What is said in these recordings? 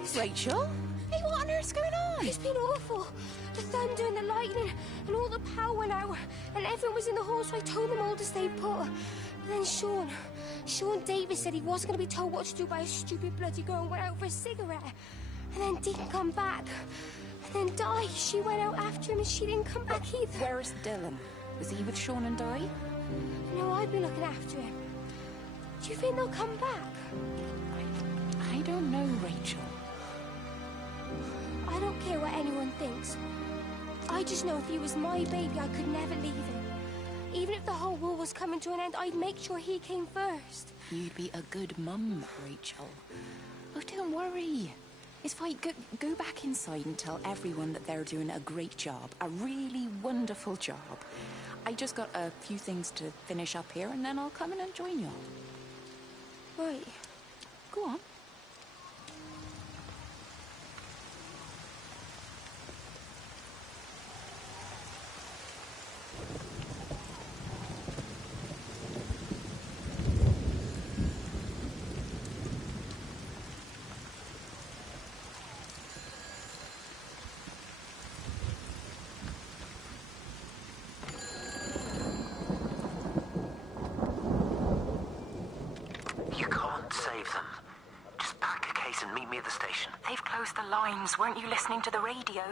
eyes! Rachel? Hey, what on earth's going on? It's been awful. The thunder and the lightning and all the power went out and everyone was in the hall, so I told them all to stay put. But then Sean Davis said he wasn't going to be told what to do by a stupid bloody girl and went out for a cigarette. And then didn't come back. And then Di, she went out after him and she didn't come back either. Where is Dylan? Was he with Sean and Di? No, I've been looking after him. Do you think they'll come back? I don't know, Rachel. I don't care what anyone thinks. I just know if he was my baby, I could never leave him. Even if the whole world was coming to an end, I'd make sure he came first. You'd be a good mum, Rachel. Oh, don't worry. It's fine. Go back inside and tell everyone that they're doing a great job. A really wonderful job. I just got a few things to finish up here, and then I'll come in and join you. Right. Go on. Weren't you listening to the radio?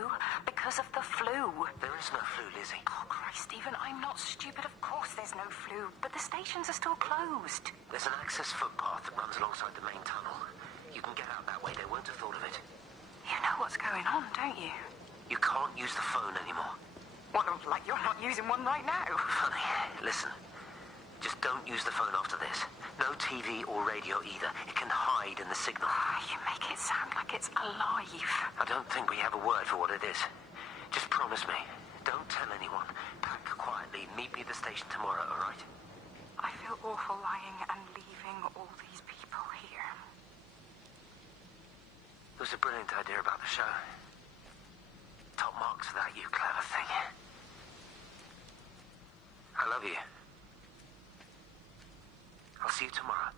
Because of the flu. There is no flu, Lizzie. Oh, Christ, Stephen, I'm not stupid. Of course there's no flu. But the stations are still closed. There's an access footpath that runs alongside the main tunnel. You can get out that way. They won't have thought of it. You know what's going on, don't you? You can't use the phone anymore. What, like you're not using one right now? Funny. Listen. Just don't use the phone after this. No TV or radio either. It can hide in the signal. You make it sound like it's alive. I don't think we have a word for what it is. Just promise me. Don't tell anyone. Pack quietly. Meet me at the station tomorrow, all right? I feel awful lying and leaving all these people here. It was a brilliant idea about the show. Top marks for that, you clever thing. I love you. I'll see you tomorrow.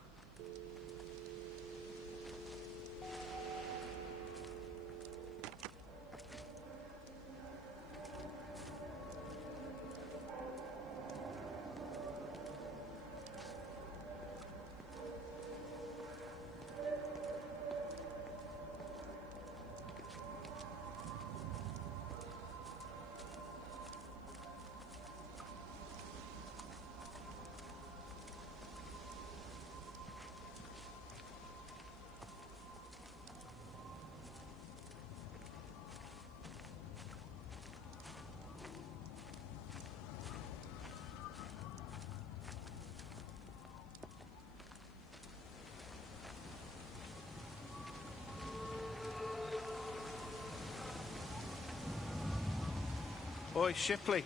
Oi, Shipley,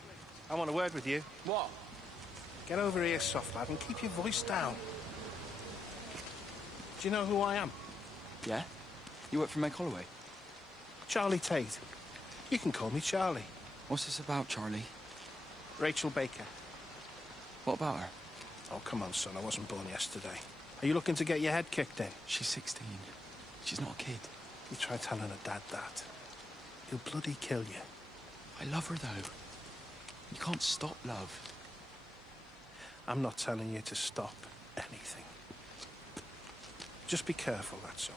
I want a word with you. What? Get over here, soft lad, and keep your voice down. Do you know who I am? Yeah? You work for Meg Holloway? Charlie Tate. You can call me Charlie. What's this about, Charlie? Rachel Baker. What about her? Oh, come on, son, I wasn't born yesterday. Are you looking to get your head kicked in? She's 16. She's not a kid. You try telling her dad that. He'll bloody kill you. I love her, though. You can't stop love. I'm not telling you to stop anything. Just be careful, that's all.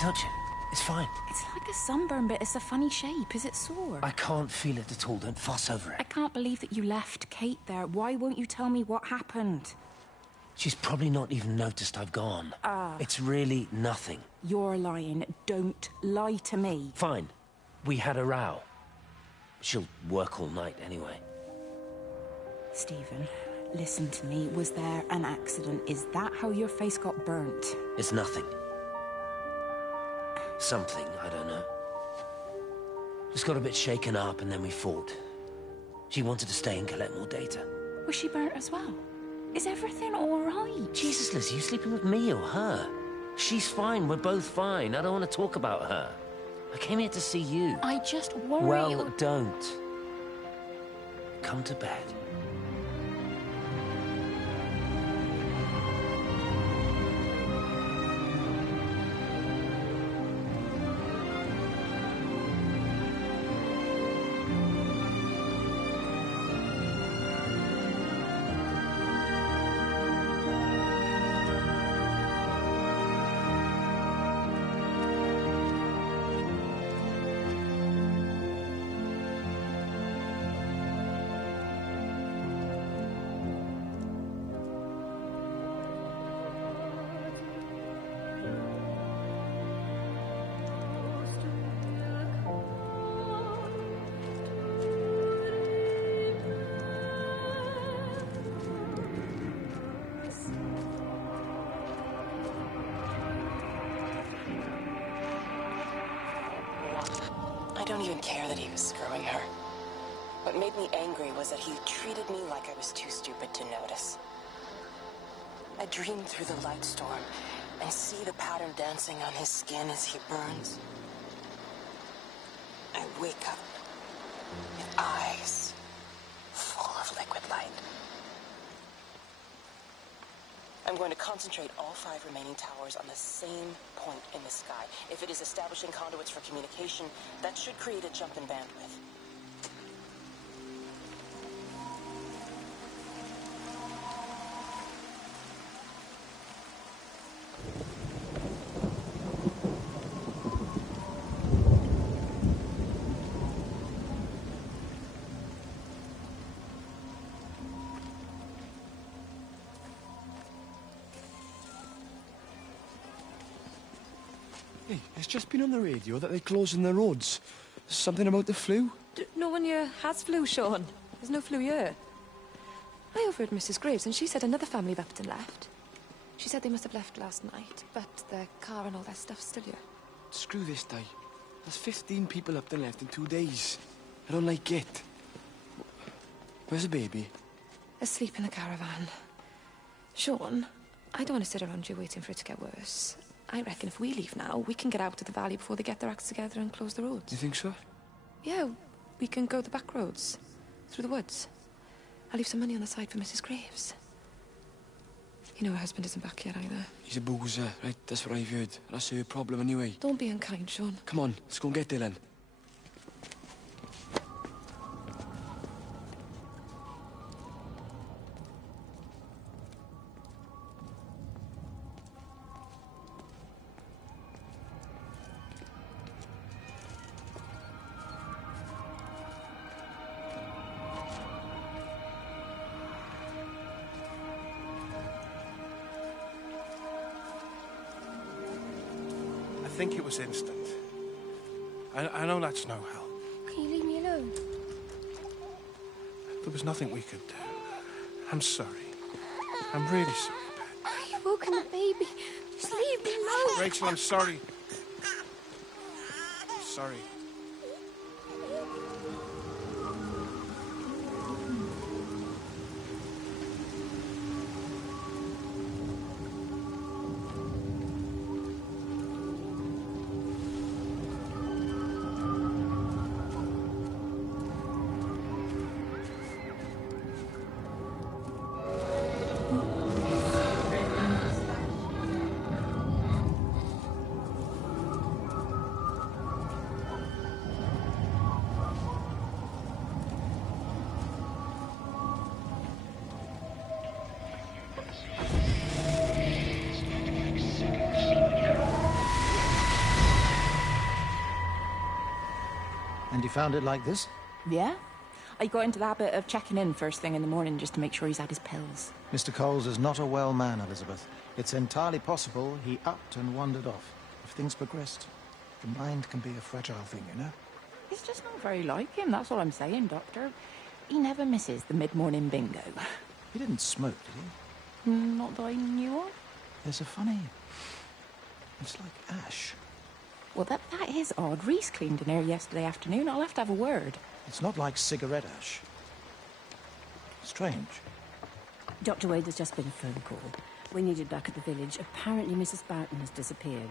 Don't touch it. It's fine. It's like a sunburn, but it's a funny shape. Is it sore? I can't feel it at all. Don't fuss over I it. can't believe that you left Kate there. Why won't you tell me what happened? She's probably not even noticed I've gone. It's really nothing. You're lying. Don't lie to me. Fine. We had a row. She'll work all night anyway. Stephen, listen to me. Was there an accident? Is that how your face got burnt? It's nothing. Something, I don't know. Just got a bit shaken up and then we fought. She wanted to stay and collect more data. Was she burnt as well? Is everything all right? Jesus, Liz, are you sleeping with me or her? She's fine, we're both fine. I don't want to talk about her. I came here to see you. I just worry... Well, don't. Come to bed. I don't even care that he was screwing her. What made me angry was that he treated me like I was too stupid to notice. I dream through the light storm and see the pattern dancing on his skin as he burns. I wake up with eyes full of liquid light. I'm going to concentrate all 5 remaining towers on the same point in the sky. If it is establishing conduits for communication, that should create a jump in bandwidth. Hey, it's just been on the radio that they're closing the roads. Something about the flu? No one here has flu, Sean. There's no flu here. I overheard Mrs. Graves, and she said another family of Upton left. She said they must have left last night, but their car and all their stuff's still here. Screw this day. There's 15 people Upton left in 2 days. I don't like it. Where's the baby? Asleep in the caravan. Sean, I don't want to sit around here waiting for it to get worse. I reckon if we leave now, we can get out of the valley before they get their acts together and close the roads. You think so? Yeah, we can go the back roads, through the woods. I'll leave some money on the side for Mrs. Graves. You know her husband isn't back yet either. He's a boozer, right? That's what I've heard. That's her problem anyway. Don't be unkind, Sean. Come on, let's go and get Dylan. I think it was instant. I know that's no help. Can you leave me alone? There was nothing we could do. I'm sorry. I'm really sorry, Pet. You've woken the baby. Just leave me alone. Rachel, I'm sorry. Sorry. You found it like this? Yeah? I got into the habit of checking in first thing in the morning just to make sure he's had his pills. Mr. Coles is not a well man, Elizabeth. It's entirely possible he upped and wandered off. If things progressed, the mind can be a fragile thing, you know? It's just not very like him, that's all I'm saying, Doctor. He never misses the mid-morning bingo. He didn't smoke, did he? Not that I knew of. There's a funny... It's like ash. Well, that is odd. Reese cleaned in here yesterday afternoon. I'll have to have a word. It's not like cigarette ash. Strange. Dr. Wade has just been a phone call. We needed back at the village. Apparently Mrs. Barton has disappeared.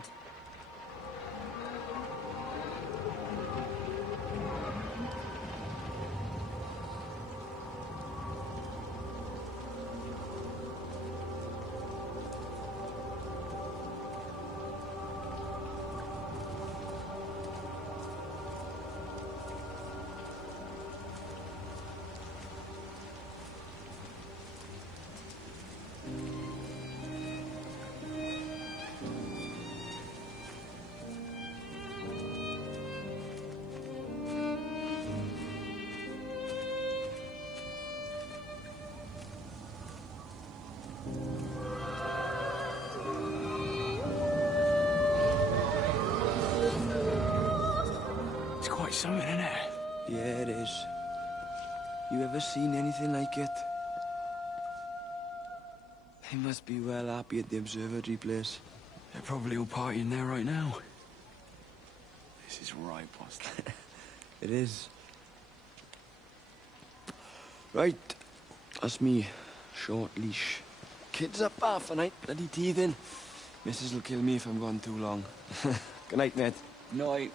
It's quite something, isn't it? Yeah, it is. You ever seen anything like it? They must be well happy at the observatory place. They're probably all partying there right now. This is right, Boston. It is. Right. That's me. Short leash. Kids up half a night, bloody teething. Missus will kill me if I'm gone too long. Good night, Ned. Night.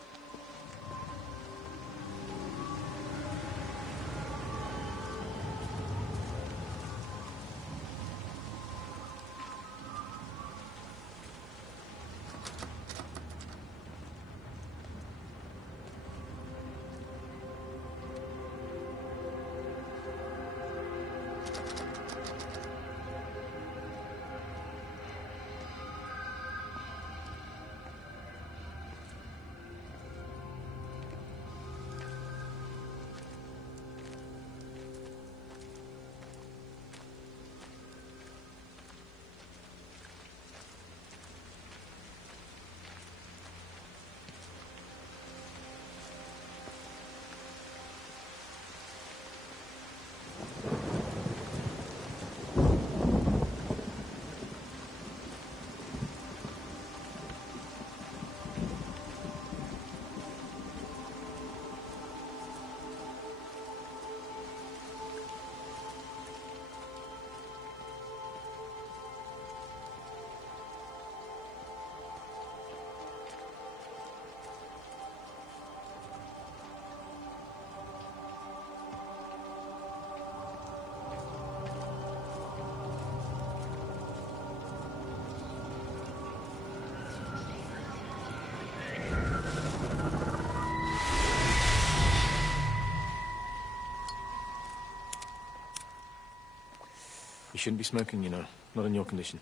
You shouldn't be smoking, you know. Not in your condition.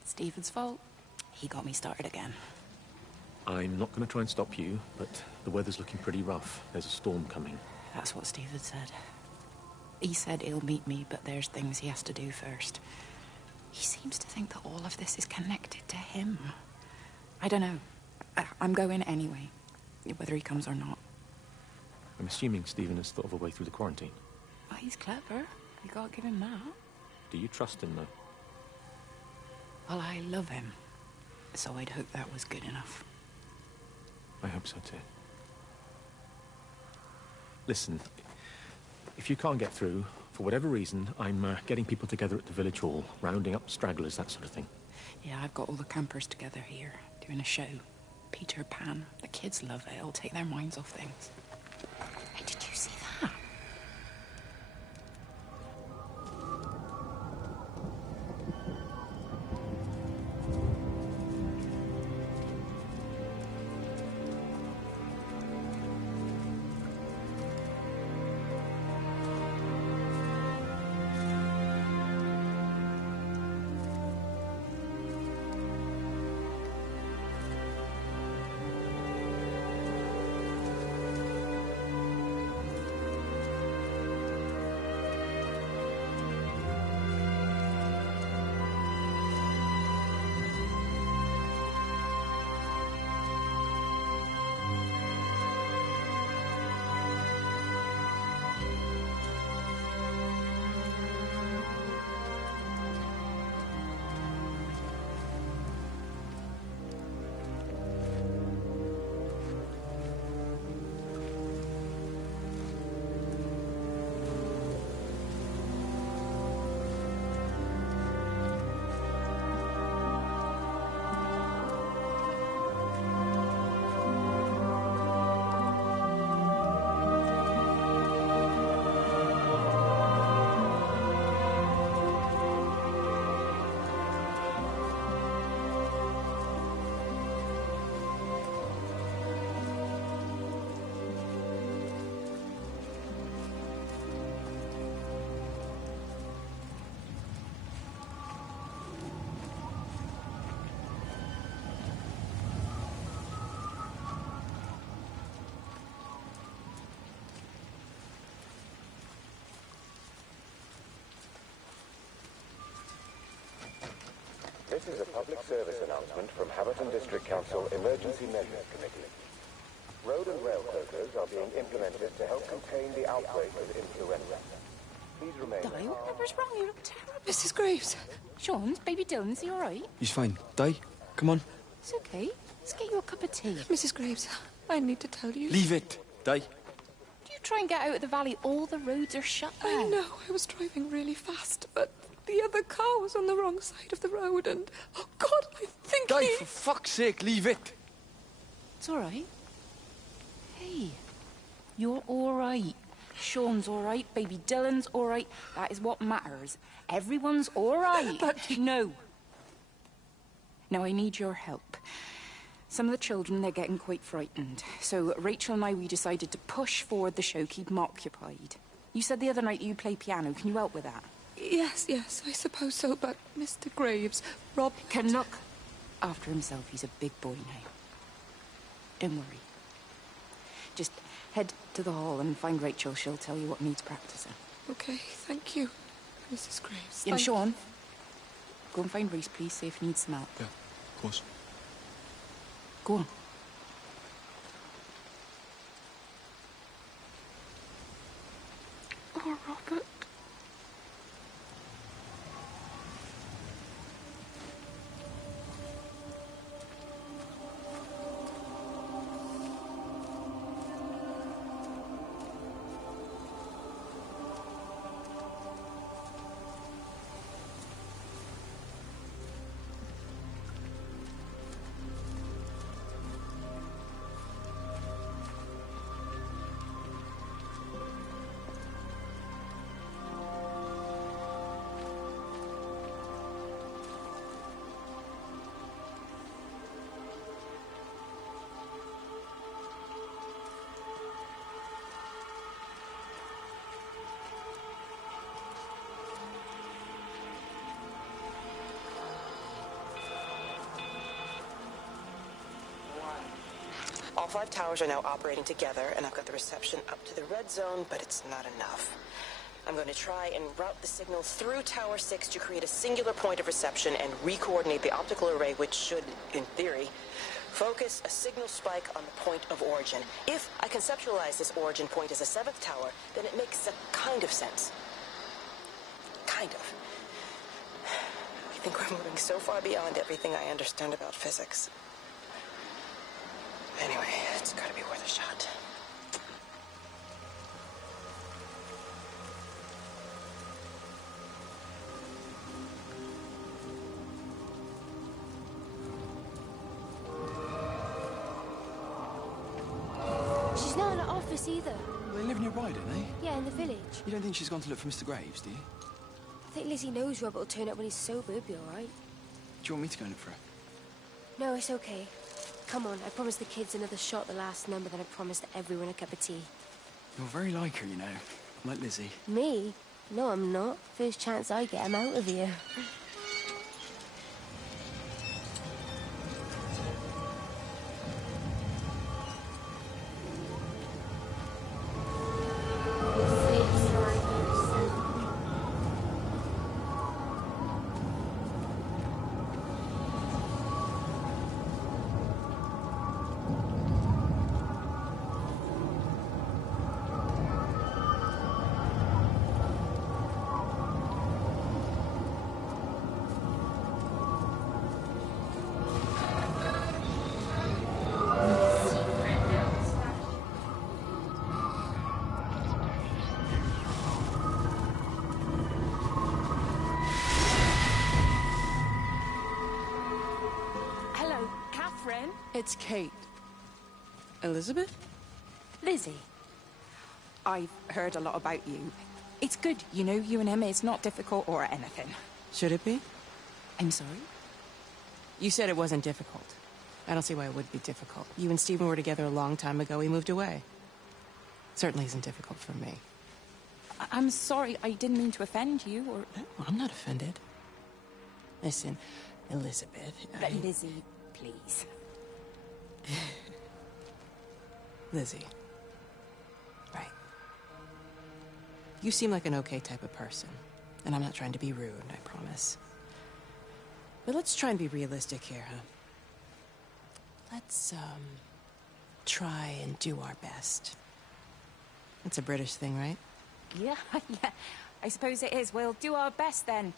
It's Stephen's fault. He got me started again. I'm not going to try and stop you, but the weather's looking pretty rough. There's a storm coming. That's what Stephen said. He said he'll meet me, but there's things he has to do first. He seems to think that all of this is connected to him. I don't know. I'm going anyway, whether he comes or not. I'm assuming Stephen has thought of a way through the quarantine. Well, he's clever. You gotta give him that. Do you trust him, though? Well, I love him. So I'd hope that was good enough. I hope so, too. Listen, if you can't get through, for whatever reason, I'm getting people together at the village hall, rounding up stragglers, that sort of thing. Yeah, I've got all the campers together here, doing a show. Peter Pan. The kids love it. It'll take their minds off things. Hey, did you see that? This is a public service announcement from Haverton District Council Emergency Measures Committee. Road and rail quotas are being implemented to help contain the outbreak of influenza. Please remain... Di, whatever's wrong? You look terrible. Mrs. Graves. Sean's, baby Dylan's, he all right? He's fine. Di, come on. It's okay. Let's get you a cup of tea. Mrs. Graves, I need to tell you. Leave it, Di. Do you try and get out of the valley? All the roads are shut now. I know. I was driving really fast, but the other car was on the wrong side of the road, and... Oh, God, I think Di, for fuck's sake, leave it. It's all right. Hey, you're all right. Sean's all right. Baby Dylan's all right. That is what matters. Everyone's all right. But... No. Now, I need your help. Some of the children, they're getting quite frightened. So Rachel and I, we decided to push forward the show, keep them occupied. You said the other night you play piano. Can you help with that? Yes, I suppose so, but Mr. Graves, Rob... Can look after himself. He's a big boy now. Don't worry. Just head to the hall and find Rachel. She'll tell you what needs practicing. Okay, thank you, Mrs. Graves. And Sean, go and find Reese, please. See if he needs some help. Yeah, of course. Go on. Oh, Robert. All 5 towers are now operating together, and I've got the reception up to the red zone, but it's not enough. I'm going to try and route the signal through Tower 6 to create a singular point of reception and re-coordinate the optical array, which should, in theory, focus a signal spike on the point of origin. If I conceptualize this origin point as a 7th tower, then it makes a kind of sense. Kind of. I think we're moving so far beyond everything I understand about physics. Anyway, it's gotta be worth a shot. She's not in the office either. They live nearby, don't they? Yeah, in the village. You don't think she's gone to look for Mr. Graves, do you? I think Lizzie knows Robert will turn up when he's sober. He'll be all right. Do you want me to go and look for her? No, it's okay. Come on, I promised the kids another shot the last number, then I promised everyone a cup of tea. You're very like her, you know. Like Lizzie. Me? No, I'm not. First chance I get, I'm out of here. It's Kate. Elizabeth? Lizzie. I've heard a lot about you. It's good, you know, you and Emma. It's not difficult or anything. Should it be? I'm sorry? You said it wasn't difficult. I don't see why it would be difficult. You and Stephen were together a long time ago. He moved away. Certainly isn't difficult for me. I'm sorry. I didn't mean to offend you, or... No, I'm not offended. Listen, Elizabeth... Lizzie, please. Lizzie. Right. You seem like an okay type of person. And I'm not trying to be rude, I promise. But let's try and be realistic here, huh? Let's, try and do our best. That's a British thing, right? Yeah, yeah. I suppose it is. We'll do our best then.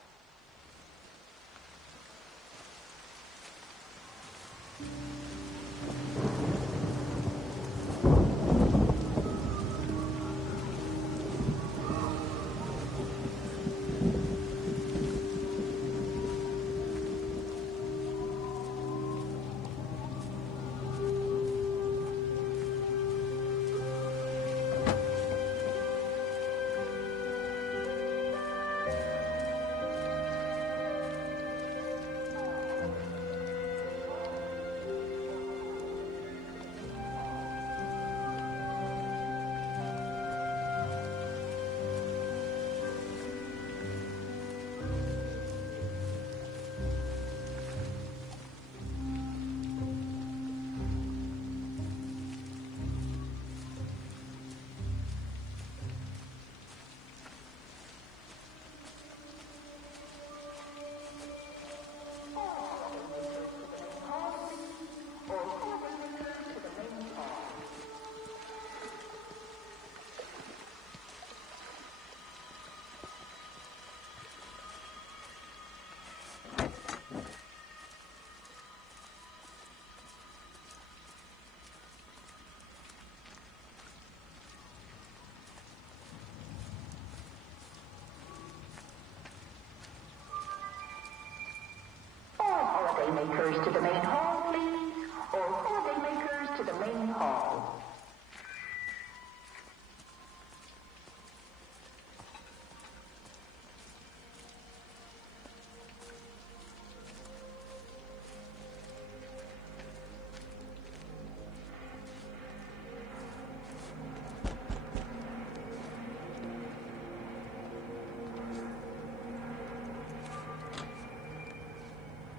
Holidaymakers to the main hall, please. All holidaymakers to the main hall.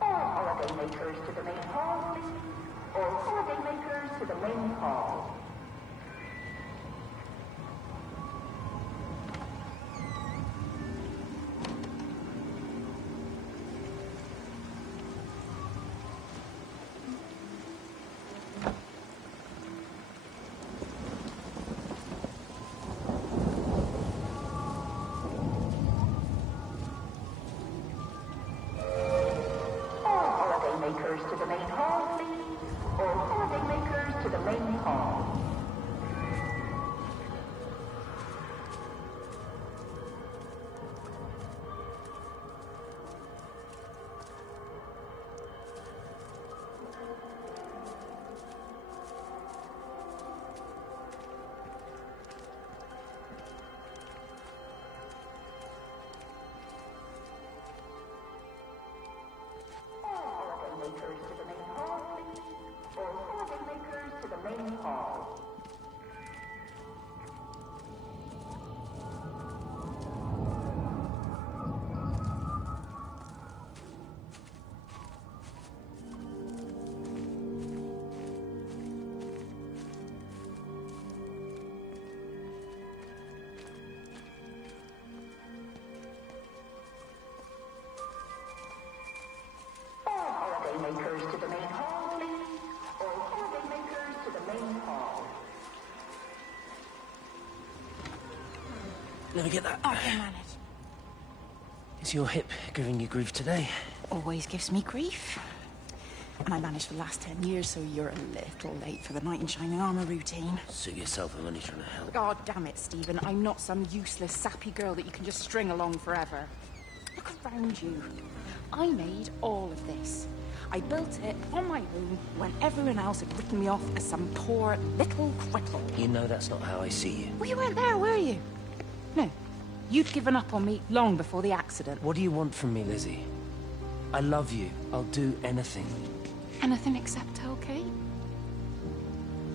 Holidaymakers to the main hall, please. All holidaymakers to the main hall. Holidaymakers to the main hall, please. All holidaymakers to the main hall. Holidaymakers to the main hall, please. All holidaymakers to the main hall. Holidaymakers to the main hall, please. All holidaymakers to the main hall. Let me get that. I can manage. Is your hip giving you grief today? Always gives me grief. And I managed for the last 10 years, so you're a little late for the knight in shining armor routine. Suit yourself, I'm only trying to help. God damn it, Stephen. I'm not some useless, sappy girl that you can just string along forever. Look around you. I made all of this. I built it on my own when everyone else had written me off as some poor little cripple. You know that's not how I see you. Well, you weren't there, were you? No. You'd given up on me long before the accident. What do you want from me, Lizzie? I love you. I'll do anything. Anything except okay?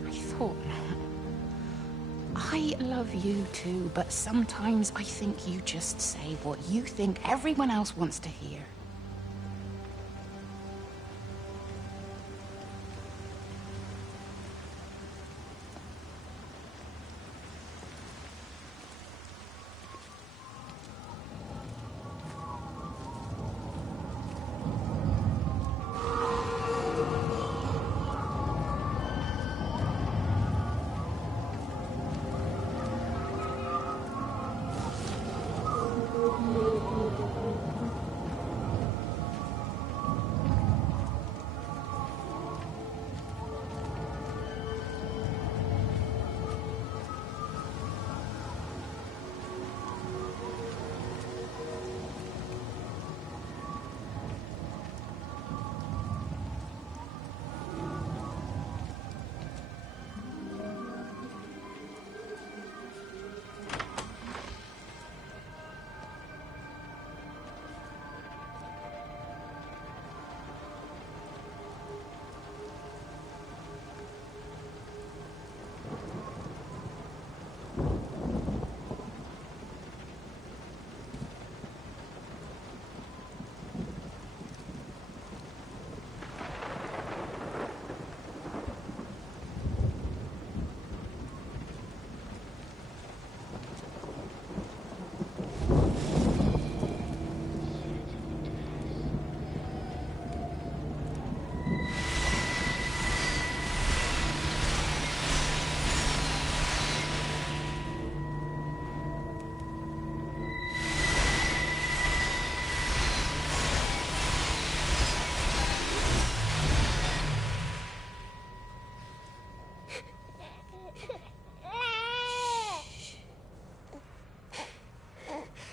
I thought not. I love you too, but sometimes I think you just say what you think everyone else wants to hear.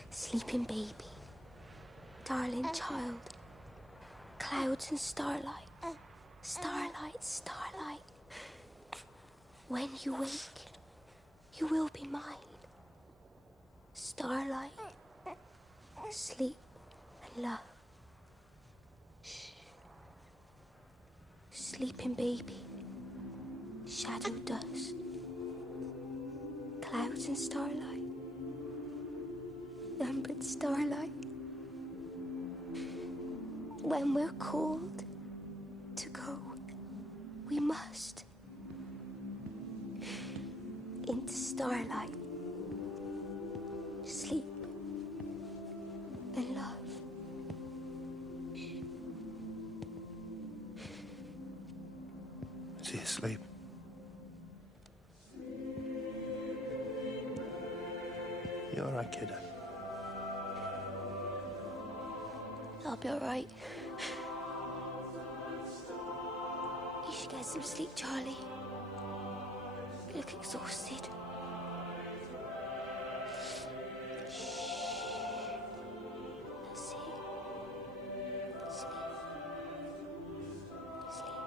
Sleeping baby, darling child, clouds and starlight, starlight, starlight. When you wake, you will be mine. Starlight, sleep and love. Sleeping baby, shadow dust, clouds and starlight. Numbered starlight. When we're called to go, we must into starlight, sleep and love. Is he asleep? You all right, kid? I'll be all right. You should get some sleep, Charlie. You look exhausted. That's it. Sleep. Sleep.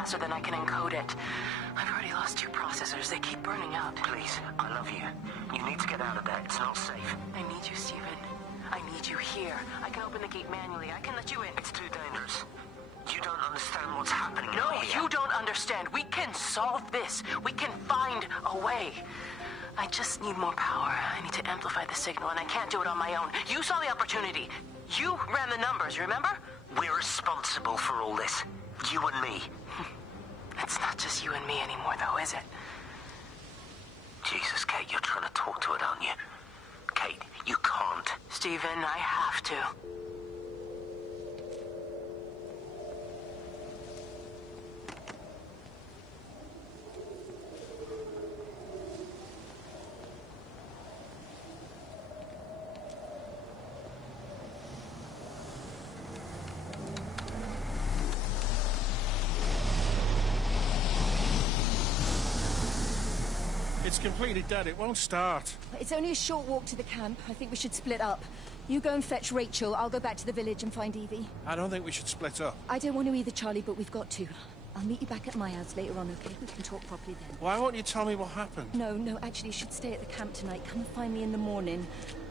faster than I can encode it. I've already lost 2 processors. They keep burning out. Please, I love you. You need to get out of there. It's not safe. I need you, Stephen. I need you here. I can open the gate manually. I can let you in. It's too dangerous. You don't understand what's happening No, out here. you don't understand. We can solve this. We can find a way. I just need more power. I need to amplify the signal, and I can't do it on my own. You saw the opportunity. You ran the numbers, remember? We're responsible for all this. You and me. It's not just you and me anymore, though, is it? Jesus, Kate, you're trying to talk to it, aren't you? Kate, you can't. Stephen, I have to. It's completely dead. It won't start. It's only a short walk to the camp. I think we should split up. You go and fetch Rachel. I'll go back to the village and find Evie. I don't think we should split up. I don't want to either, Charlie, but we've got to. I'll meet you back at my house later on, okay? We can talk properly then. Why won't you tell me what happened? No, actually, you should stay at the camp tonight. Come and find me in the morning.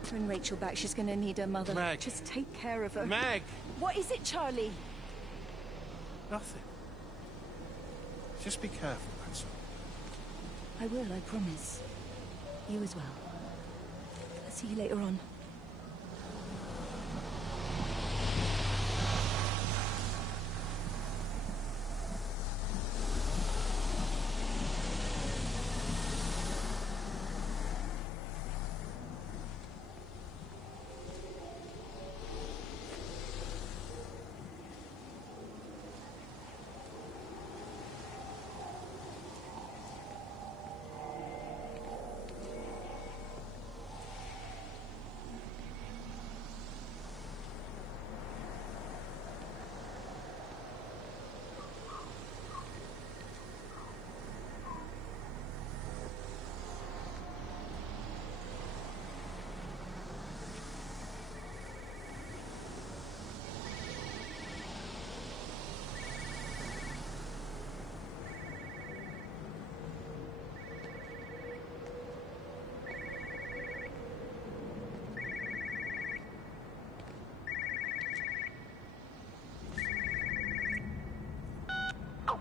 Bring Rachel back. She's going to need her mother. Meg. Just take care of her. Meg! What is it, Charlie? Nothing. Just be careful, that's all. I will, I promise. You as well. I'll see you later on.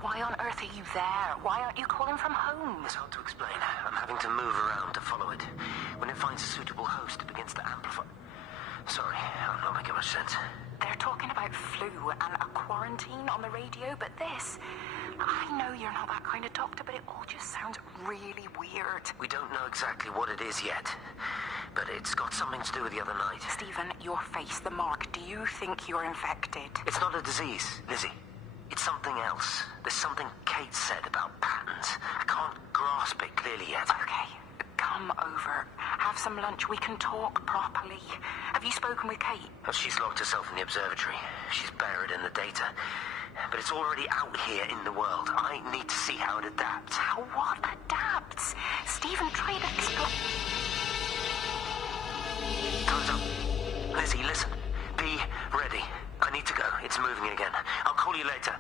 Why on earth are you there? Why aren't you calling from home? It's hard to explain. I'm having to move around to follow it. When it finds a suitable host, it begins to amplify. Sorry, I'm not making much sense. They're talking about flu and a quarantine on the radio, but this... I know you're not that kind of doctor, but it all just sounds really weird. We don't know exactly what it is yet, but it's got something to do with the other night. Stephen, your face, the mark, do you think you're infected? It's not a disease, Lizzie. It's something else. There's something Kate said about patterns. I can't grasp it clearly yet. Okay, come over. Have some lunch. We can talk properly. Have you spoken with Kate? She's locked herself in the observatory. She's buried in the data. But it's already out here in the world. I need to see how it adapts. How what adapts? Stephen, try to explain. Time's up. Lizzie, listen. Be ready. I need to go. It's moving again. I'll call you later.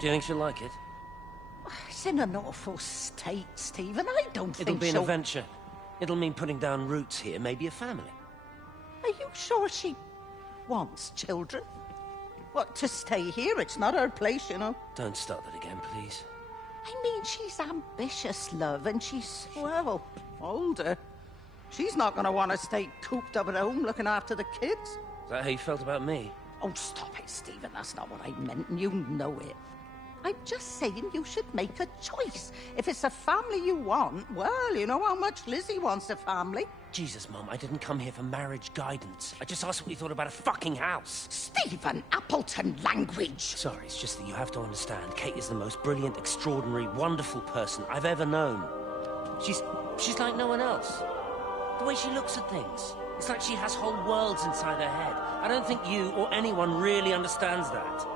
Do you think she'll like it? It's in an awful state, Stephen. I don't think It'll be an she'll... adventure. It'll mean putting down roots here, maybe a family. Are you sure she wants children? What, to stay here? It's not her place, you know. Don't start that again, please. I mean, she's ambitious, love, and she's, well, older. She's not going to want to stay cooped up at home looking after the kids. Is that how you felt about me? Oh, stop it, Stephen. That's not what I meant, and you know it. I'm just saying you should make a choice. If it's a family you want, well, you know how much Lizzie wants a family. Jesus, Mum, I didn't come here for marriage guidance. I just asked what you thought about a fucking house. Stephen Appleton language. Sorry, it's just that you have to understand. Kate is the most brilliant, extraordinary, wonderful person I've ever known. She's like no one else. The way she looks at things. It's like she has whole worlds inside her head. I don't think you or anyone really understands that.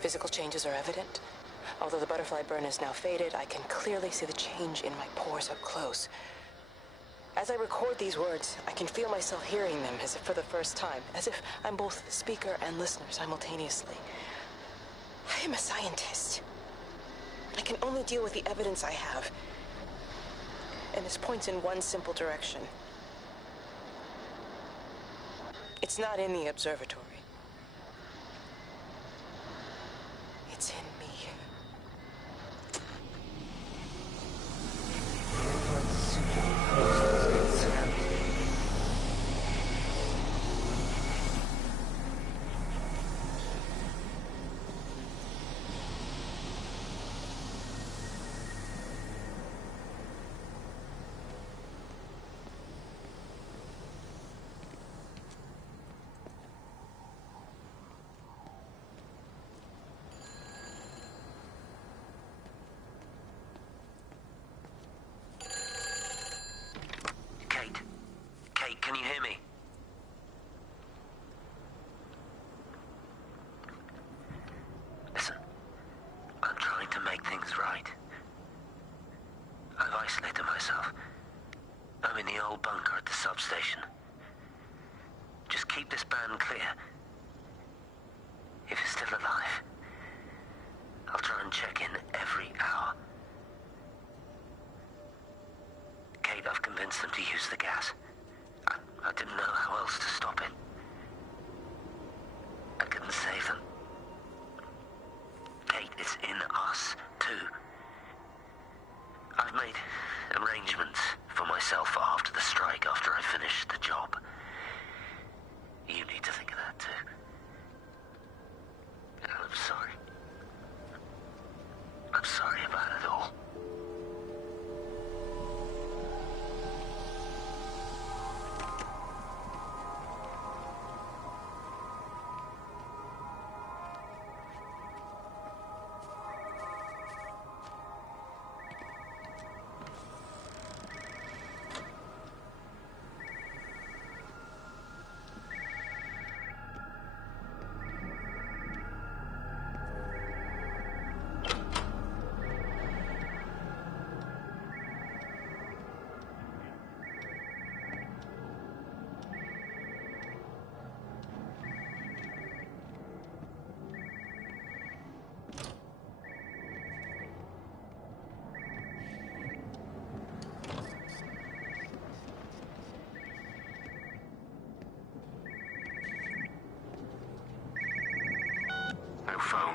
Physical changes are evident. Although the butterfly burn is now faded, I can clearly see the change in my pores up close. As I record these words, I can feel myself hearing them as if for the first time, as if I'm both speaker and listener simultaneously. I am a scientist. I can only deal with the evidence I have. And this points in one simple direction. It's not in the observatory. It's in me. Can you hear me? Listen, I'm trying to make things right. I've isolated myself. I'm in the old bunker at the substation. Just keep this band clear. If you're still alive, I'll try and check in every hour. Kate, I've convinced them to use the gas. I didn't know how else to stop it. I couldn't save them. Kate, it's in us, too. I've made arrangements for myself after the strike, after I finish the job. You need to think of that, too. I'm sorry. I'm sorry about it all.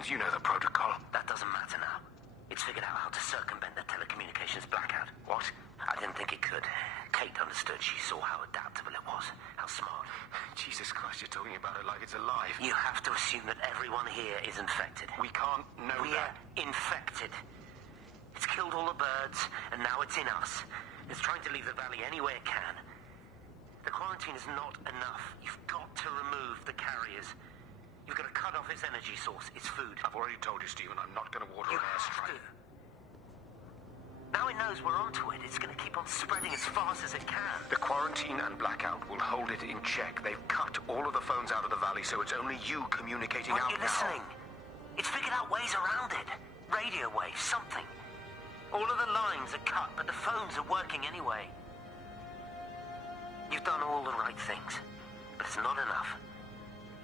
You know the protocol. That doesn't matter now. It's figured out how to circumvent the telecommunications blackout. What? I didn't think it could. Kate understood. She saw how adaptable it was. How smart. Jesus Christ, you're talking about it like it's alive. You have to assume that everyone here is infected. We can't know that. We're infected. It's killed all the birds, and now it's in us. It's trying to leave the valley any way it can. The quarantine is not enough. You've got to remove the carriers. You've got to cut off its energy source, its food. I've already told you, Stephen, I'm not going to water an airstrike. Now it knows we're onto it. It's going to keep on spreading as fast as it can. The quarantine and blackout will hold it in check. They've cut all of the phones out of the valley, so it's only you communicating Aren't out you now. listening? It's figured out ways around it. Radio waves, something. All of the lines are cut, but the phones are working anyway. You've done all the right things, but it's not enough.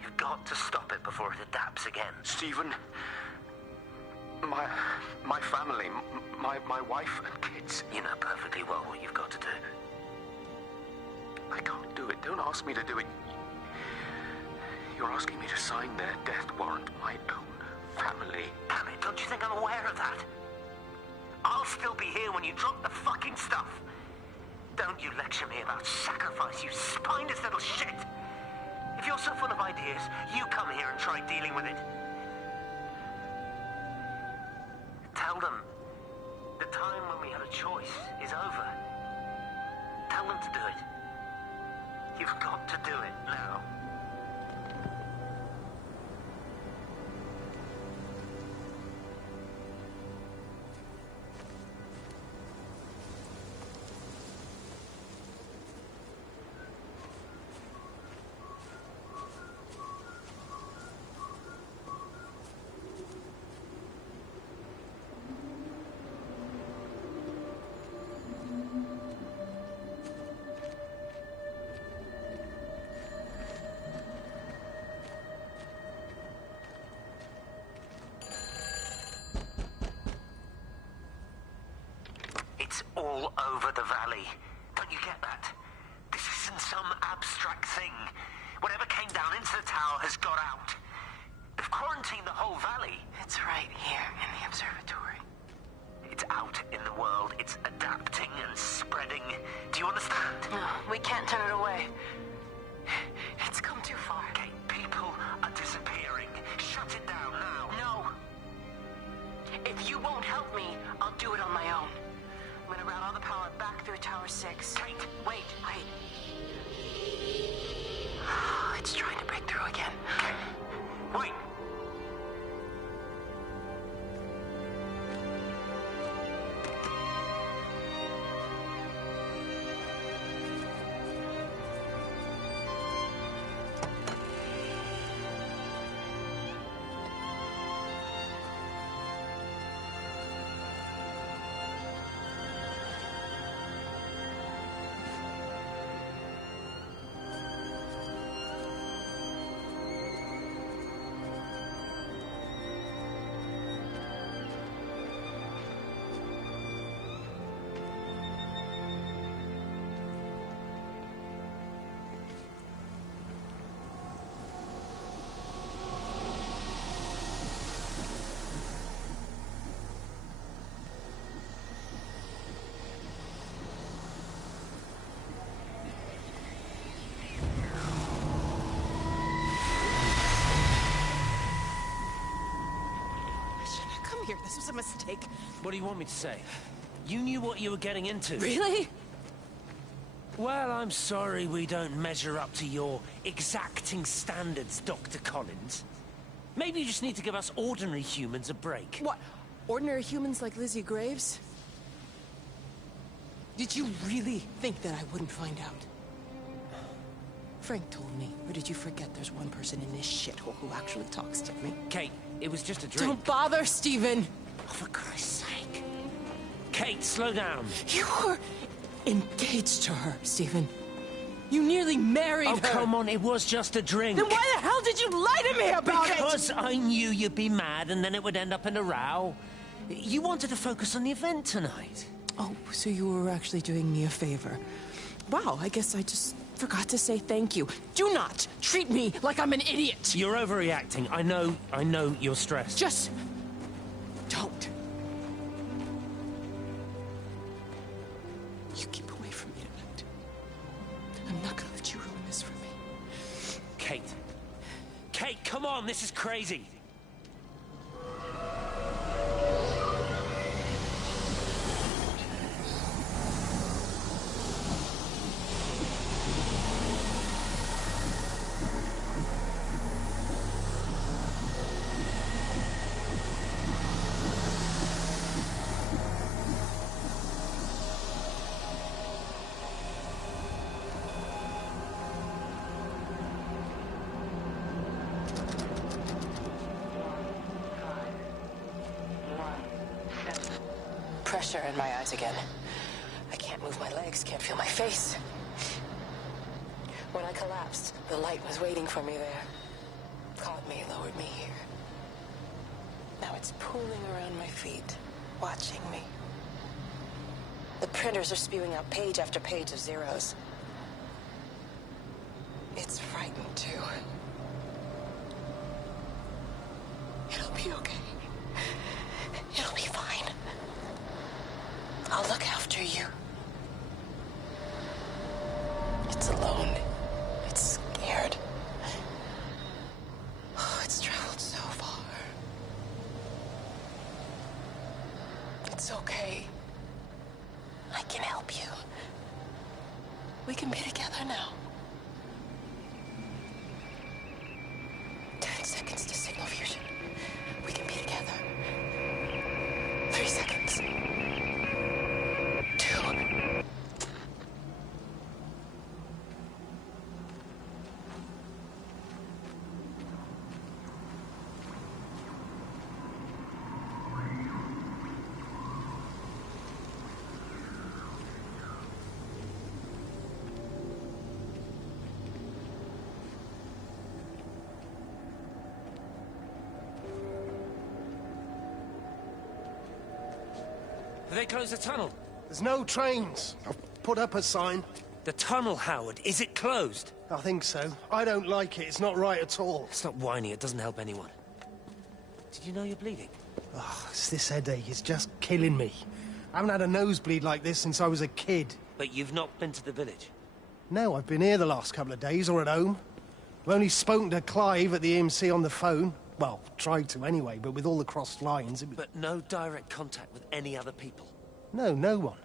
You've got to stop it before it adapts again. Stephen, my family, my wife and kids. You know perfectly well what you've got to do. I can't do it. Don't ask me to do it. You're asking me to sign their death warrant. My own family. Damn it, don't you think I'm aware of that? I'll still be here when you drop the fucking stuff. Don't you lecture me about sacrifice, you spineless little shit. If you're so full of ideas, you come here and try dealing with it. Tell them the time when we had a choice is over. Tell them to do it. You've got to do it now. It's all over the valley. Don't you get that? This isn't some abstract thing. Whatever came down into the tower has got out. They've quarantined the whole valley. It's right here in the observatory. It's out in the world. It's adapting and spreading. Do you understand? No, we can't turn it away. It's come too far. Okay, people are disappearing. Shut it down now. No. If you won't help me, I'll do it on my own. I'm gonna route all the power back through Tower 6. Kate! Wait. It's trying to break through again. Kate! Wait! Here, this was a mistake. What do you want me to say? You knew what you were getting into. Really? Well, I'm sorry we don't measure up to your exacting standards, Dr. Collins. Maybe you just need to give us ordinary humans a break. What? Ordinary humans like Lizzie Graves? Did you really think that I wouldn't find out? Frank told me, or did you forget there's one person in this shithole who actually talks to me? Kate, it was just a drink. Don't bother, Stephen! Oh, for Christ's sake. Kate, slow down. You were engaged to her, Stephen. You nearly married her. Oh, come on, it was just a drink. Then why the hell did you lie to me about it? Because I knew you'd be mad and then it would end up in a row. You wanted to focus on the event tonight. Oh, so you were actually doing me a favor. Wow, I guess I just forgot to say thank you. Do not treat me like I'm an idiot. You're overreacting. I know you're stressed. Just don't. You keep away from me tonight. I'm not gonna let you ruin this for me. Kate. Kate, come on, this is crazy. Rapture in my eyes again. I can't move my legs, can't feel my face. When I collapsed, the light was waiting for me there. Caught me, lowered me here. Now it's pooling around my feet, watching me. The printers are spewing out page after page of zeros. It's frightened, too. It'll be okay. It'll be fine. I'll look after you. It's alone. It's scared. Oh, it's traveled so far. It's okay. I can help you. We can be together now. 10 seconds to signal fusion. We can be together. 3 seconds. 2. Have they closed the tunnel? There's no trains. I've put up a sign. The tunnel, Howard, is it closed? I think so. I don't like it. It's not right at all. Stop whining, it doesn't help anyone. Did you know you're bleeding? Oh, it's this headache. It's just killing me. I haven't had a nosebleed like this since I was a kid. But you've not been to the village? No, I've been here the last couple of days, or at home. I've only spoken to Clive at the EMC on the phone. Well, tried to anyway, but with all the crossed lines... But no direct contact with any other people? No, no one.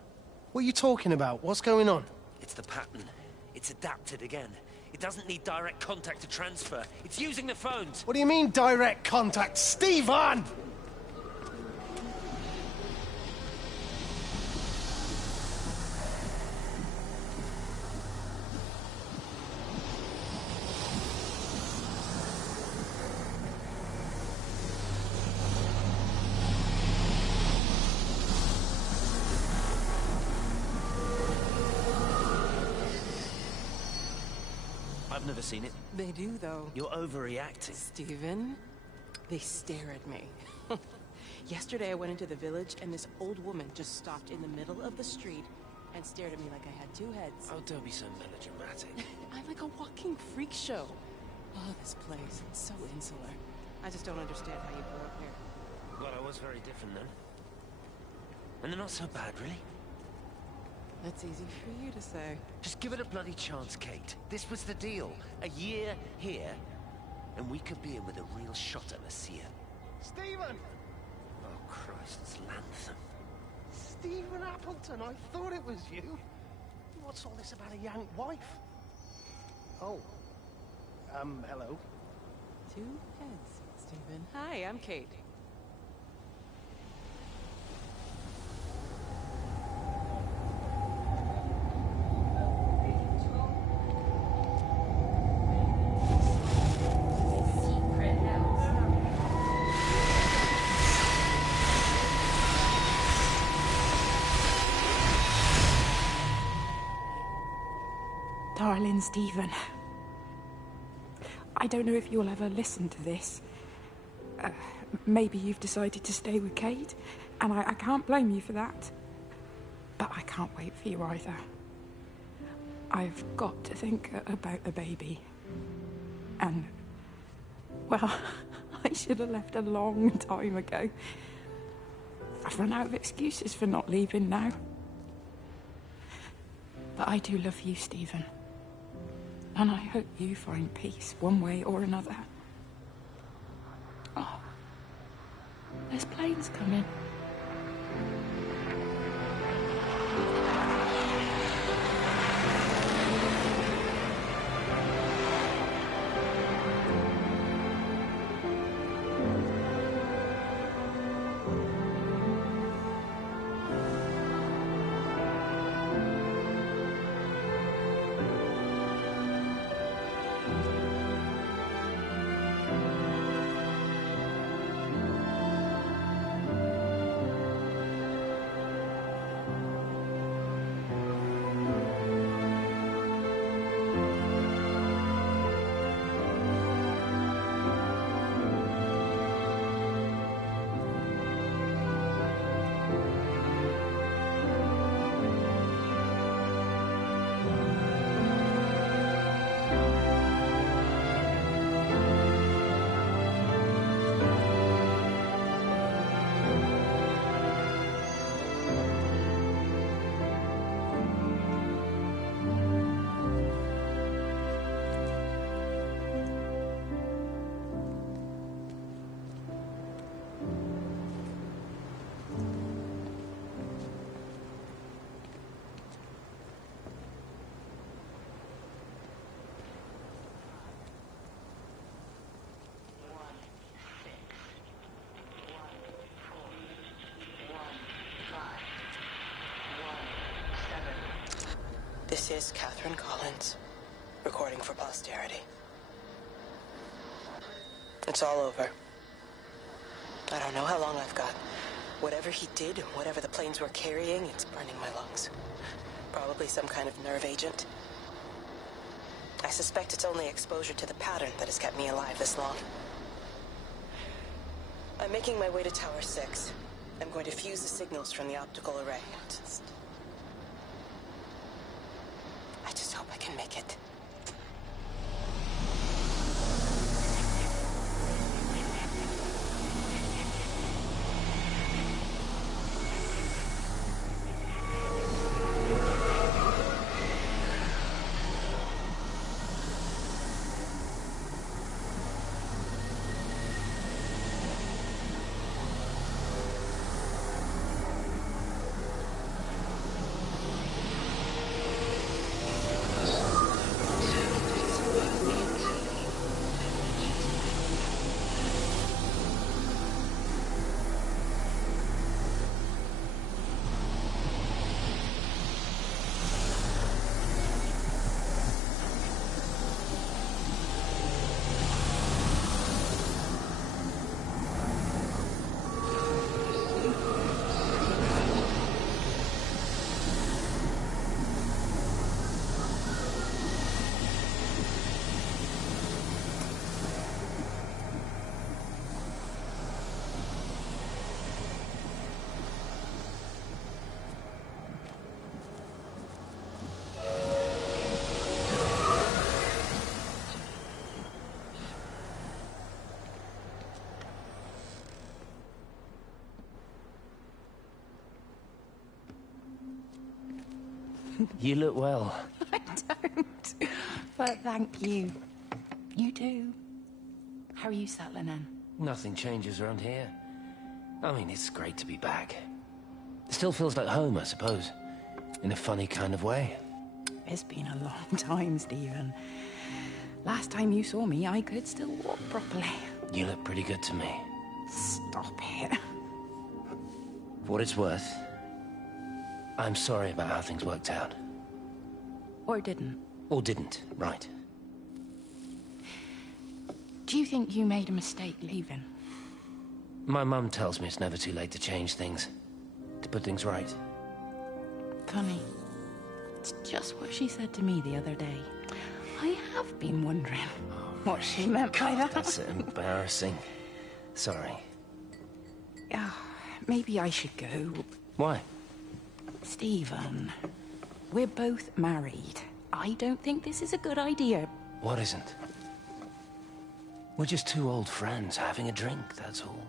What are you talking about? What's going on? It's the pattern. It's adapted again. It doesn't need direct contact to transfer. It's using the phones. What do you mean, direct contact? Stephen! I've never seen it. They do, though. You're overreacting. Stephen, they stare at me. Yesterday I went into the village and this old woman just stopped in the middle of the street and stared at me like I had 2 heads. Oh, don't be so melodramatic. I'm like a walking freak show. Oh, this place, it's so insular. I just don't understand how you grew up here. Well, I was very different then. And they're not so bad, really. That's easy for you to say. Just give it a bloody chance, Kate. This was the deal. A year here, and we could be in with a real shot at Messiah. Stephen! Oh, Christ, it's Lantham. Stephen Appleton, I thought it was you. What's all this about a Yank wife? Oh. Hello. 2 heads, Stephen. Hi, I'm Kate. Darling Stephen, I don't know if you'll ever listen to this. Maybe you've decided to stay with Kate, and I can't blame you for that. But I can't wait for you either. I've got to think about the baby. And, well, I should have left a long time ago. I've run out of excuses for not leaving now. But I do love you, Stephen. And I hope you find peace one way or another. Oh, there's planes coming. This is Catherine Collins, recording for posterity. It's all over. I don't know how long I've got. Whatever he did, whatever the planes were carrying, it's burning my lungs. Probably some kind of nerve agent. I suspect it's only exposure to the pattern that has kept me alive this long. I'm making my way to Tower 6. I'm going to fuse the signals from the optical array. I just hope I can make it. You look well. I don't. But thank you. You do. How are you settling in? Nothing changes around here. I mean, it's great to be back. It still feels like home, I suppose. In a funny kind of way. It's been a long time, Stephen. Last time you saw me, I could still walk properly. You look pretty good to me. Stop it. For what it's worth, I'm sorry about how things worked out. Or didn't. Or didn't, right. Do you think you made a mistake leaving? My mum tells me it's never too late to change things. To put things right. Funny. It's just what she said to me the other day. I have been wondering what she meant by that. That's embarrassing. Sorry. Maybe I should go. Why? Stephen, we're both married. I don't think this is a good idea. What isn't? We're just two old friends having a drink, that's all.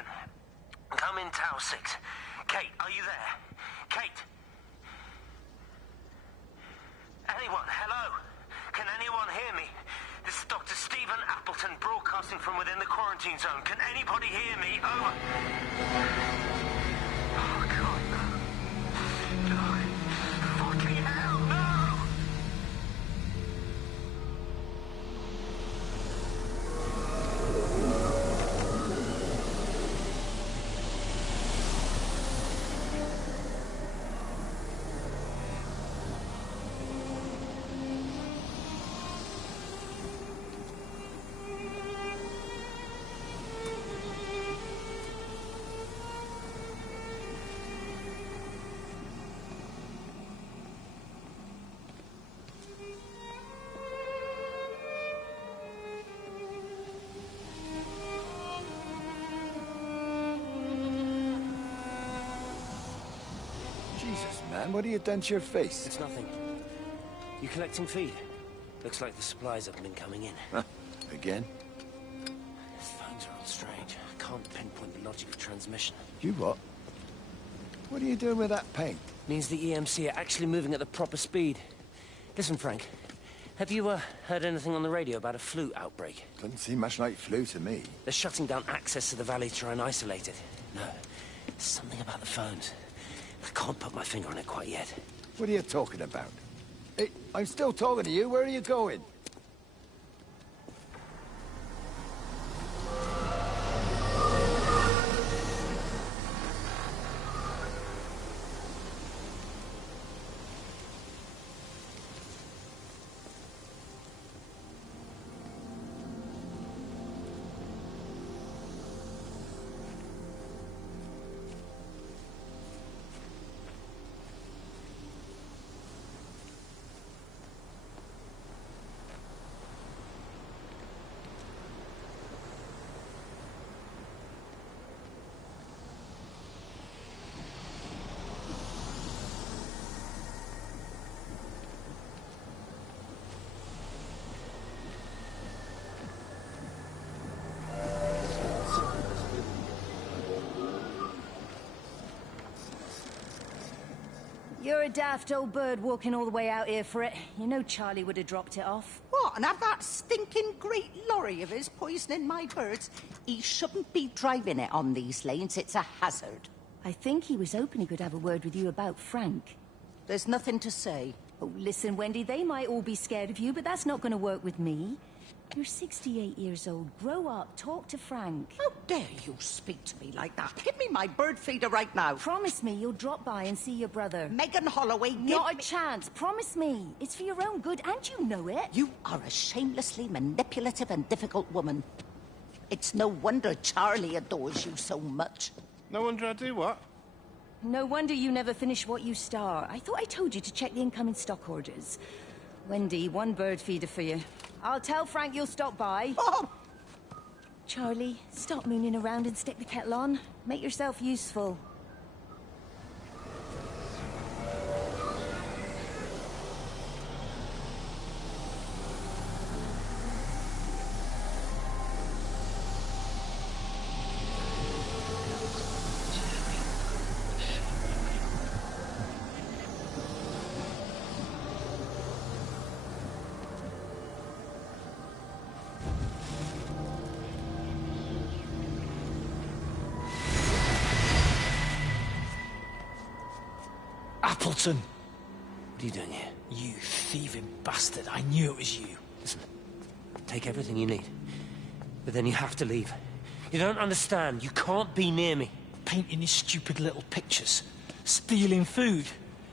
Stephen. Come in Tower 6. Kate, are you there? Kate? Anyone? Hello? Can anyone hear me? This is Dr. Stephen Appleton broadcasting from within the quarantine zone. Can anybody hear me? Over. Oh, God, no. No. Fucking hell, no! Jesus, man, what have you done to your face? It's nothing. You collecting feed? Looks like the supplies haven't been coming in. Huh? Again? These phones are all strange. I can't pinpoint the logic of transmission. You what? What are you doing with that paint? Means the EMC are actually moving at the proper speed. Listen, Frank. Have you heard anything on the radio about a flu outbreak? Doesn't seem much like flu to me. They're shutting down access to the valley to try and isolate it. No, there's something about the phones. I can't put my finger on it quite yet. What are you talking about? Hey, I'm still talking to you. Where are you going? You're a daft old bird walking all the way out here for it. You know Charlie would have dropped it off. What, and have that stinking great lorry of his poisoning my birds? He shouldn't be driving it on these lanes. It's a hazard. I think he was hoping he could have a word with you about Frank. There's nothing to say. Oh, listen, Wendy, they might all be scared of you, but that's not going to work with me. You're 68 years old. Grow up. Talk to Frank. How dare you speak to me like that? Give me my bird feeder right now. Promise me you'll drop by and see your brother. Megan Holloway, Not a chance. Promise me. It's for your own good, and you know it. You are a shamelessly manipulative and difficult woman. It's no wonder Charlie adores you so much. No wonder I do what? No wonder you never finish what you start. I thought I told you to check the incoming stock orders. Wendy, one bird feeder for you. I'll tell Frank you'll stop by. Oh! Charlie, stop mooning around and stick the kettle on. Make yourself useful. Appleton! What are you doing here? You thieving bastard. I knew it was you. Listen, take everything you need. But then you have to leave. You don't understand. You can't be near me. Painting these stupid little pictures. Stealing food.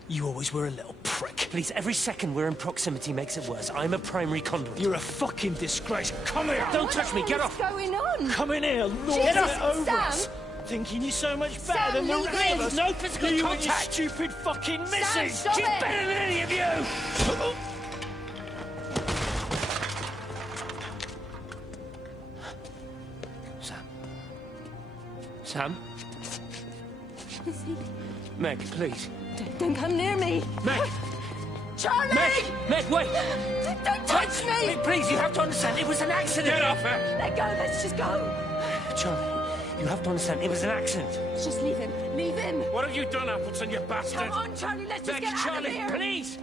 You always were a little prick. Please, every second we're in proximity makes it worse. I'm a primary conduit. You're a fucking disgrace. Come here! Don't touch me, get off! What's going on? Come in here, lord Jesus, it over Sam. us. Thinking you're so much better Sam, than the leave rest of me. us. No physical you contact. and your stupid fucking missus. stop She's it. better than any of you. Sam? Meg, please. Don't come near me. Meg! Charlie! Meg, wait! Don't touch me! Meg, please, you have to understand, it was an accident! Get off her! Let go, let's just go. Charlie, You have to understand, it was an accident. Just leave him. Leave him. What have you done, Appleton, you bastard? Come on, Charlie, let's just Beck, get out Charlie, of here. please!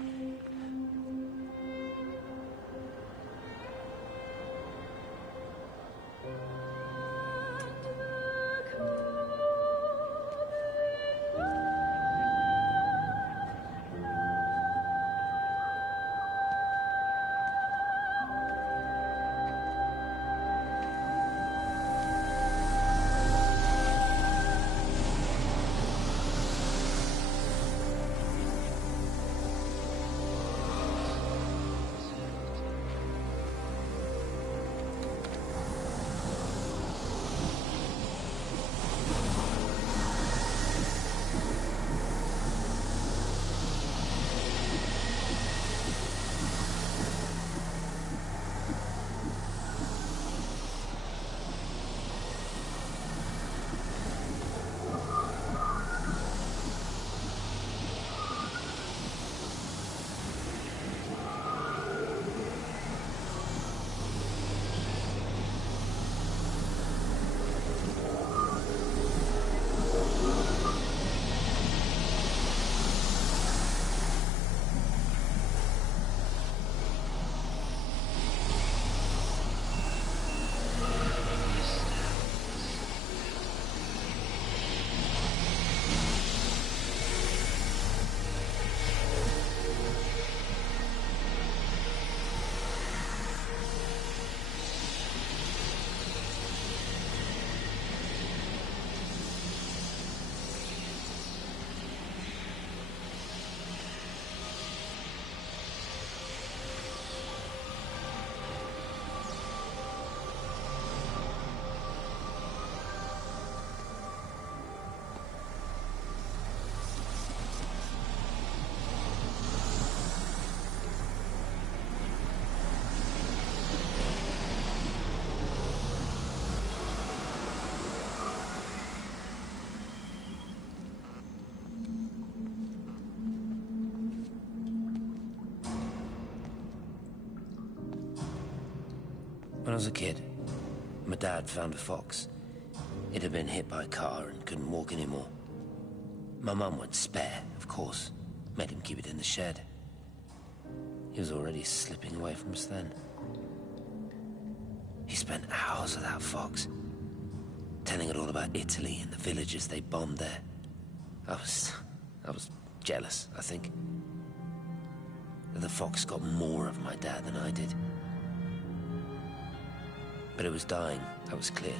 When I was a kid, my dad found a fox. It had been hit by a car and couldn't walk anymore. My mum went spare, of course. Made him keep it in the shed. He was already slipping away from us then. He spent hours with that fox, telling it all about Italy and the villages they bombed there. I was jealous, I think. The fox got more of my dad than I did. But it was dying, that was clear.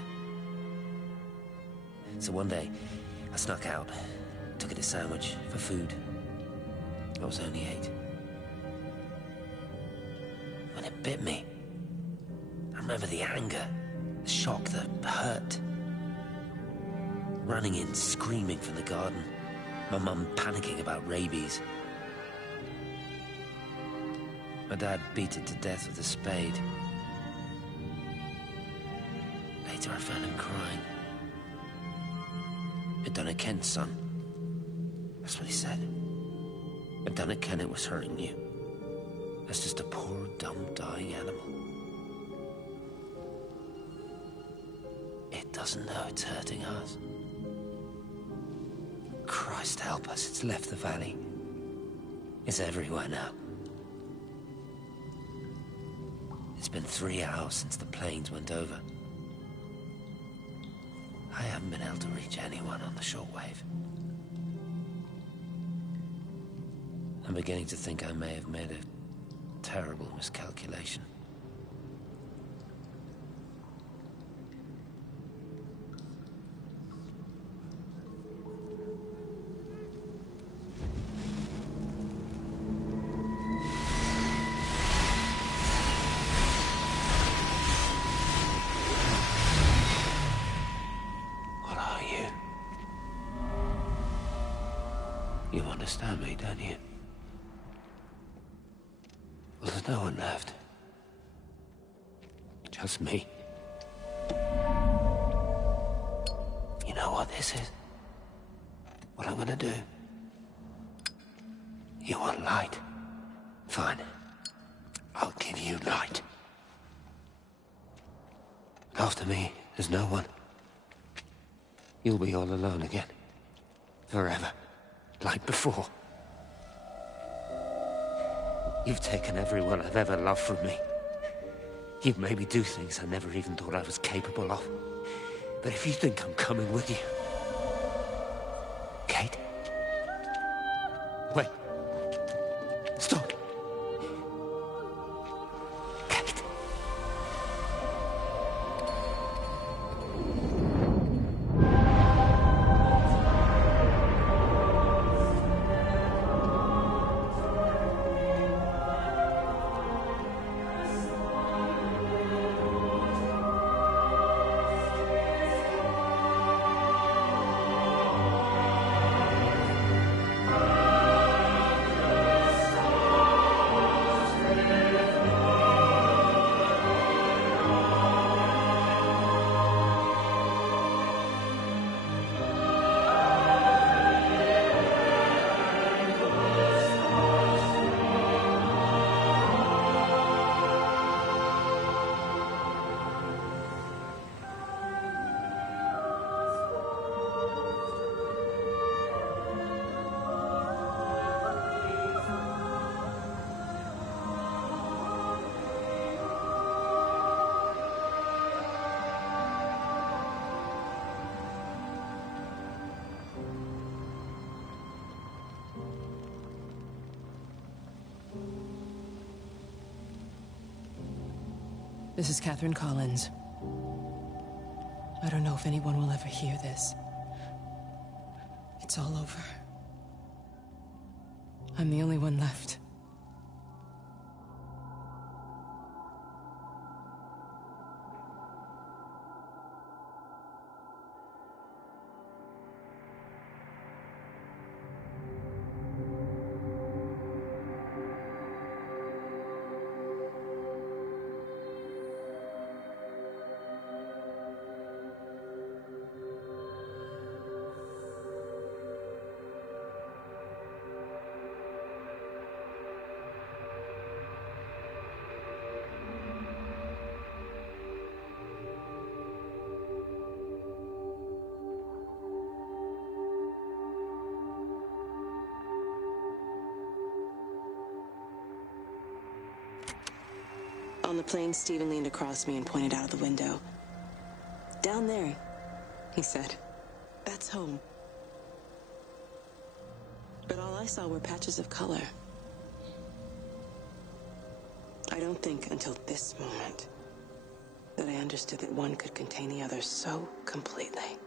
So one day, I snuck out, took it a sandwich for food. I was only 8. When it bit me, I remember the anger, the shock, the hurt. Running in, screaming from the garden. My mum panicking about rabies. My dad beat it to death with a spade. Later I found him crying. I'd done it, Ken's son. That's what he said. I'd done it, Ken, it was hurting you. That's just a poor, dumb, dying animal. It doesn't know it's hurting us. Christ help us, it's left the valley. It's everywhere now. It's been 3 hours since the planes went over. I haven't been able to reach anyone on the shortwave. I'm beginning to think I may have made a terrible miscalculation. You understand me, don't you? Well, there's no one left. Just me. You know what this is? What I'm gonna do? You want light? Fine. I'll give you light. After me, there's no one. You'll be all alone again. Forever. Like before. You've taken everyone I've ever loved from me. You've made me do things I never even thought I was capable of. But if you think I'm coming with you... Kate? Wait. Stop. This is Catherine Collins. I don't know if anyone will ever hear this. It's all over. I'm the only one left. On the plane, Stephen leaned across me and pointed out the window. Down there, he said. That's home. But all I saw were patches of color. I don't think until this moment that I understood that one could contain the other so completely.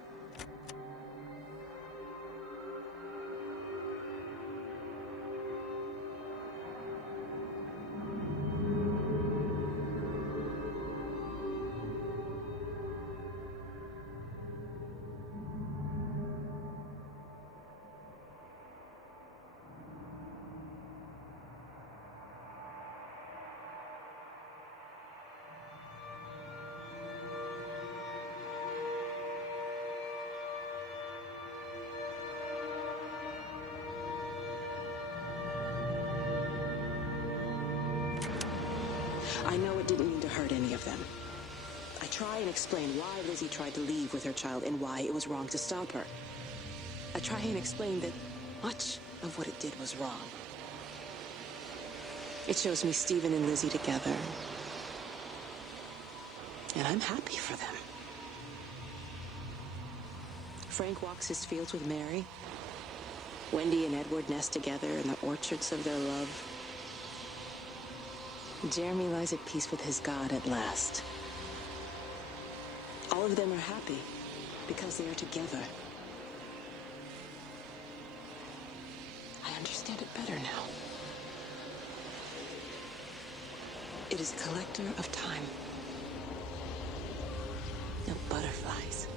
I know it didn't mean to hurt any of them. I try and explain why Lizzie tried to leave with her child and why it was wrong to stop her. I try and explain that much of what it did was wrong. It shows me Stephen and Lizzie together. And I'm happy for them. Frank walks his fields with Mary. Wendy and Edward nest together in the orchards of their love. Jeremy lies at peace with his God at last. All of them are happy because they are together. I understand it better now. It is a collector of time. Of butterflies.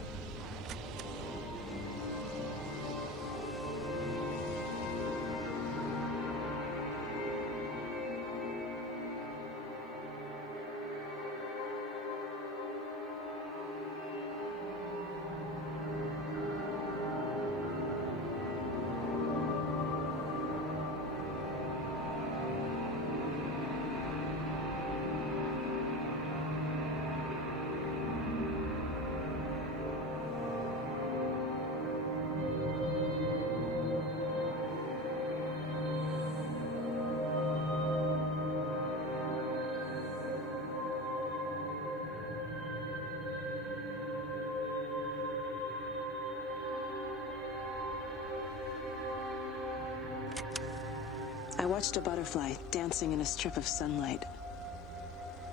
I watched a butterfly dancing in a strip of sunlight.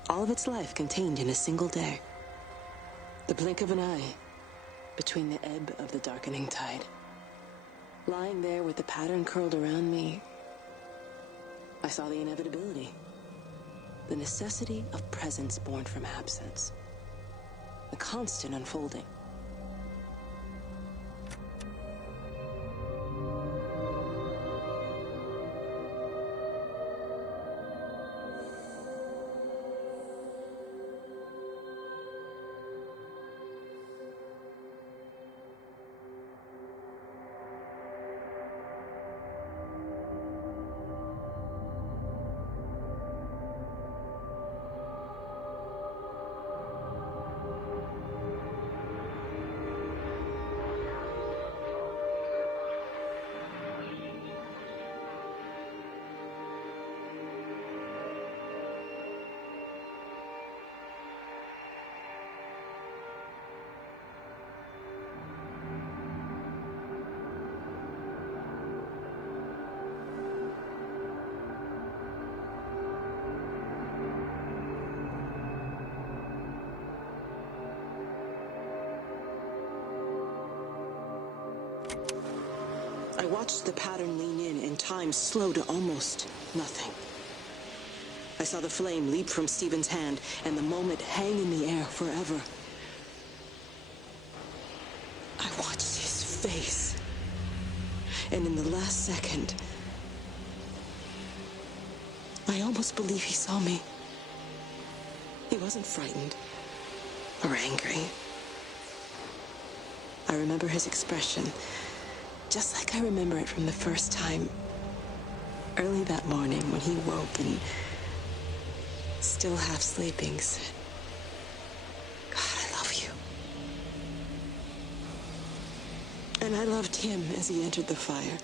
All of its life contained in a single day. The blink of an eye between the ebb of the darkening tide. Lying there with the pattern curled around me, I saw the inevitability. The necessity of presence born from absence. The constant unfolding. I watched the pattern lean in and time slow to almost nothing. I saw the flame leap from Stephen's hand and the moment hang in the air forever. I watched his face. And in the last second, I almost believe he saw me. He wasn't frightened or angry. I remember his expression, just like I remember it from the first time, early that morning when he woke and, still half sleeping, said, "God, I love you." And I loved him as he entered the fire.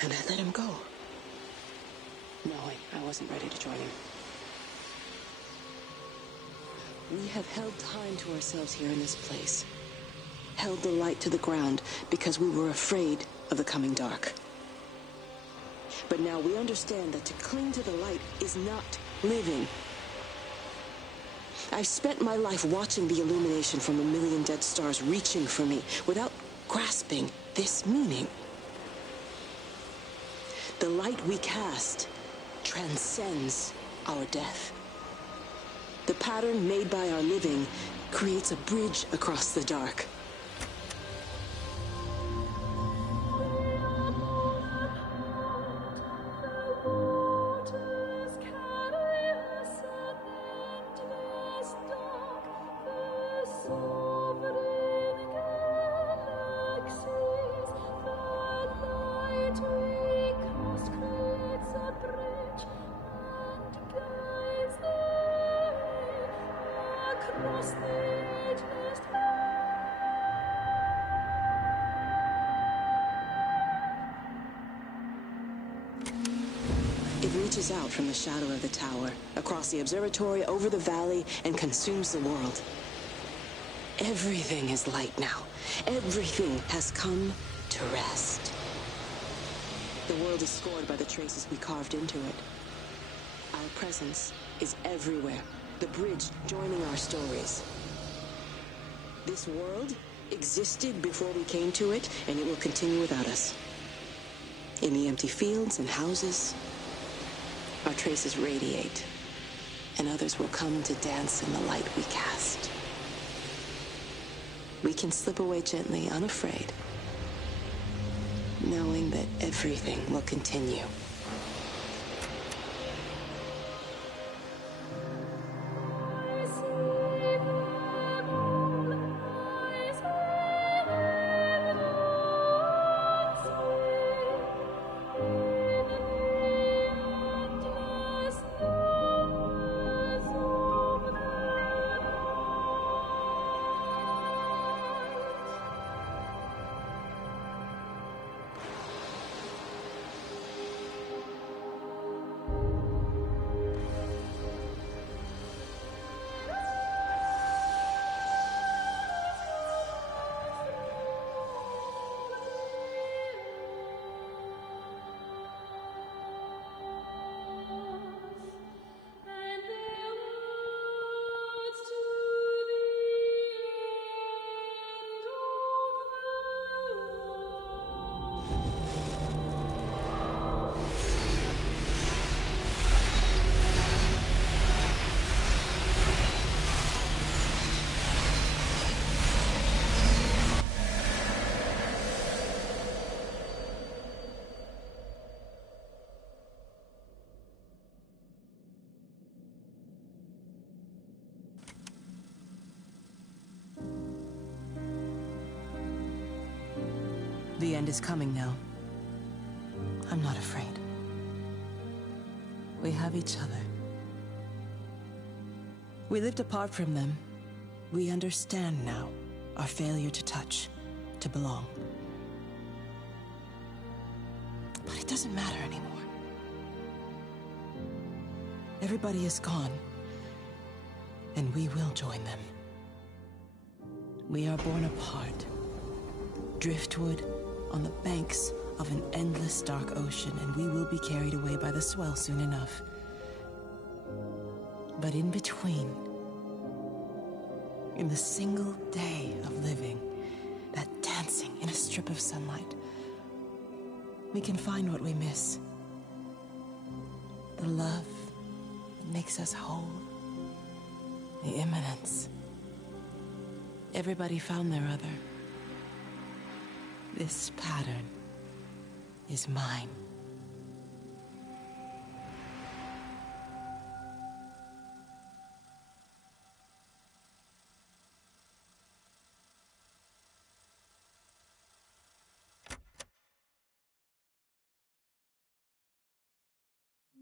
And I let him go, knowing I wasn't ready to join him. We have held time to ourselves here in this place. Held the light to the ground because we were afraid of the coming dark. But now we understand that to cling to the light is not living. I've spent my life watching the illumination from a million dead stars reaching for me without grasping this meaning. The light we cast transcends our death. The pattern made by our living creates a bridge across the dark. It reaches out from the shadow of the tower, across the observatory, over the valley, and consumes the world. Everything is light now. Everything has come to rest. The world is scored by the traces we carved into it. Our presence is everywhere, the bridge joining our stories. This world existed before we came to it, and it will continue without us. In the empty fields and houses, our traces radiate, and others will come to dance in the light we cast. We can slip away gently, unafraid, knowing that everything will continue. The end is coming now. I'm not afraid. We have each other. We lived apart from them. We understand now our failure to touch, to belong. But it doesn't matter anymore. Everybody is gone, and we will join them. We are born apart, driftwood on the banks of an endless dark ocean, and we will be carried away by the swell soon enough. But in between, in the single day of living, that dancing in a strip of sunlight, we can find what we miss. The love that makes us whole. The imminence. Everybody found their other. This pattern is mine.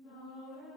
Nora.